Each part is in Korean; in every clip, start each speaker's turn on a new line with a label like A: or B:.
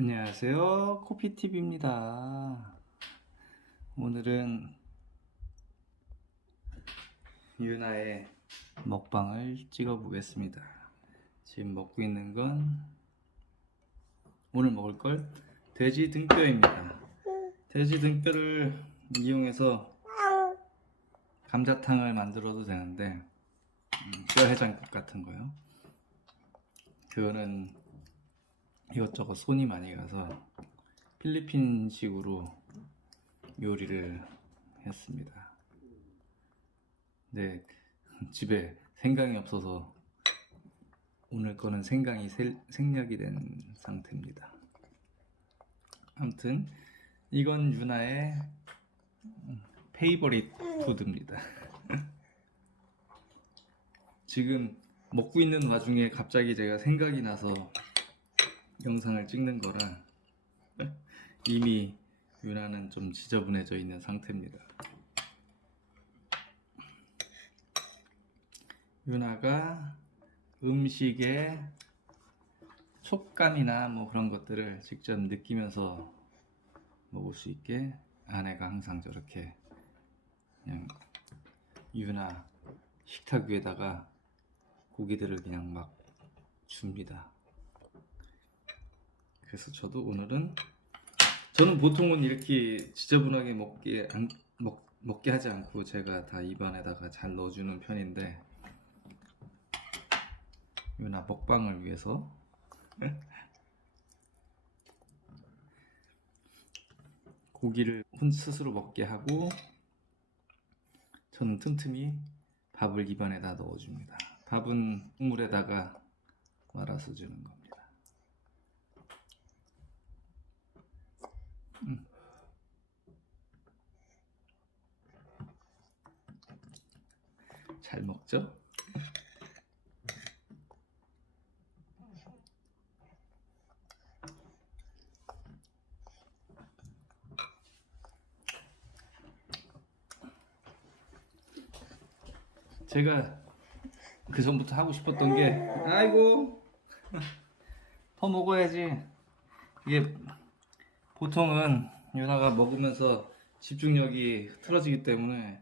A: 안녕하세요. 코피TV입니다. 오늘은 유나의 먹방을 찍어 보겠습니다. 지금 먹고 있는 건 오늘 먹을 걸 돼지 등뼈입니다. 돼지 등뼈를 이용해서 감자탕을 만들어도 되는데 음, 뼈 해장국 같은 거요. 그거는 이것저것 손이 많이 가서 필리핀식으로 요리를 했습니다. 네, 집에 생강이 없어서 오늘 거는 생강이 셀- 생략이 된 상태입니다. 아무튼 이건 유나의 페이버릿 푸드입니다. 지금 먹고 있는 와중에 갑자기 제가 생각이 나서 영상을 찍는 거라 이미 유나는 좀 지저분해져 있는 상태입니다. 유나가 음식의 촉감이나 뭐 그런 것들을 직접 느끼면서 먹을 수 있게 아내가 항상 저렇게 그냥 유나 식탁 위에다가 고기들을 그냥 막 줍니다. 그래서 저도 오늘은 저는 보통은 이렇게 지저분하게 먹게 안, 먹, 먹게 하지 않고 제가 다 입안에다가 잘 넣어주는 편인데 유나 먹방을 위해서 고기를 혼 스스로 먹게 하고 저는 틈틈이 밥을 입안에다 넣어줍니다. 밥은 국물에다가 말아서 주는 겁니다. 음. 잘 먹죠? 제가 그 전부터 하고 싶었던 게 아이고 더 먹어야지 이게 보통은 유나가 먹으면서 집중력이 틀어지기 때문에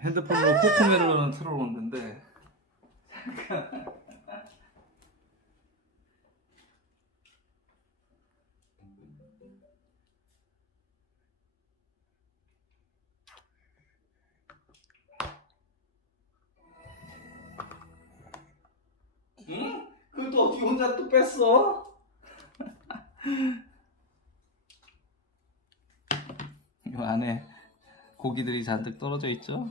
A: 핸드폰으로 코코멜론은 틀어놓는데 응? 그걸 또 어떻게 혼자 또 뺐어? 이 안에 고기들이 잔뜩 떨어져 있죠?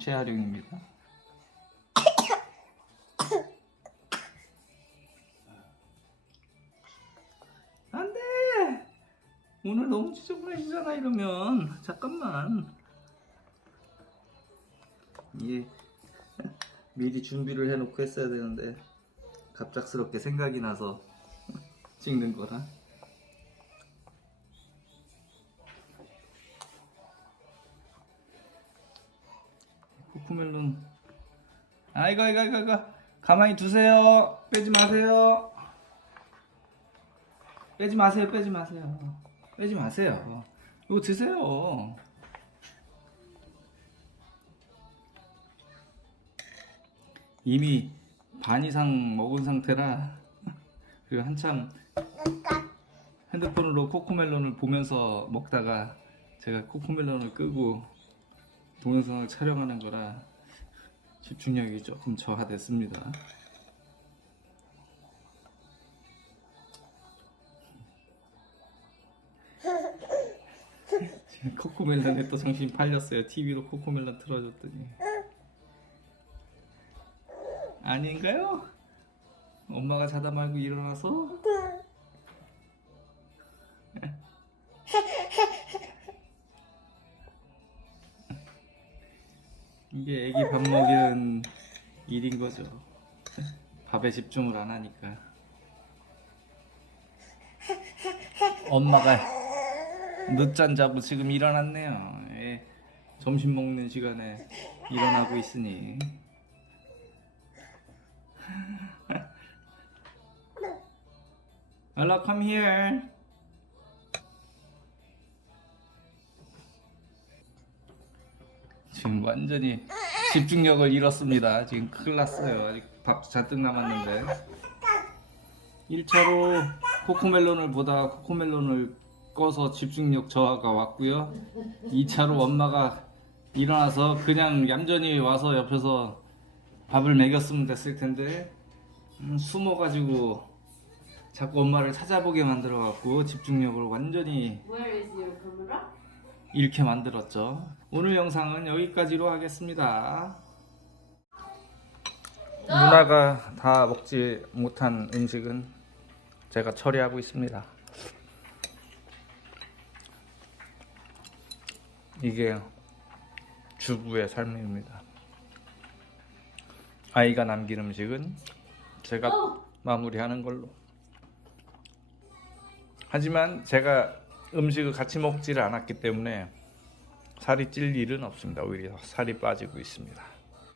A: 재활용입니다. 안 돼! 오늘 너무 지저분해지잖아, 이러면. 잠깐만. 예. 미리 준비를 해놓고 했어야 되는데 갑작스럽게 생각이 나서 찍는 거라. 코코멜론. 아이고 이거 이거 이거 가만히 두세요. 빼지 마세요. 빼지 마세요. 빼지 마세요. 빼지 마세요. 이거 드세요. 이미 반 이상 먹은 상태라 그리고 한참 핸드폰으로 코코멜론을 보면서 먹다가 제가 코코멜론을 끄고 동영상을 촬영하는 거라 집중력이 조금 저하됐습니다. 지금 코코멜론에 또 정신 팔렸어요. TV로 코코멜론 틀어줬더니. 아닌가요? 엄마가 자다 말고 일어나서? 이게 애기 밥 먹이는 일인 거죠. 밥에 집중을 안 하니까. 엄마가 늦잠 자고 지금 일어났네요. 예, 점심 먹는 시간에 일어나고 있으니. Ella, come here. 지금 완전히 집중력을 잃었습니다. 지금 큰일 났어요. 밥 잔뜩 남았는데. 1차로 코코멜론을 보다 코코멜론을 꺼서 집중력 저하가 왔고요. 2차로 엄마가 일어나서 그냥 얌전히 와서 옆에서 밥을 먹였으면 됐을 텐데 음, 숨어가지고 자꾸 엄마를 찾아보게 만들어갖고 집중력을 완전히
B: Where is your camera?
A: 잃게 만들었죠. 오늘 영상은 여기까지로 하겠습니다. 누나가 다 먹지 못한 음식은 제가 처리하고 있습니다. 이게 주부의 삶입니다. 아이가 남긴 음식은 제가 마무리하는 걸로. 하지만 제가 음식을 같이 먹지를 않았기 때문에 살이 찔 일은 없습니다. 오히려 살이 빠지고 있습니다.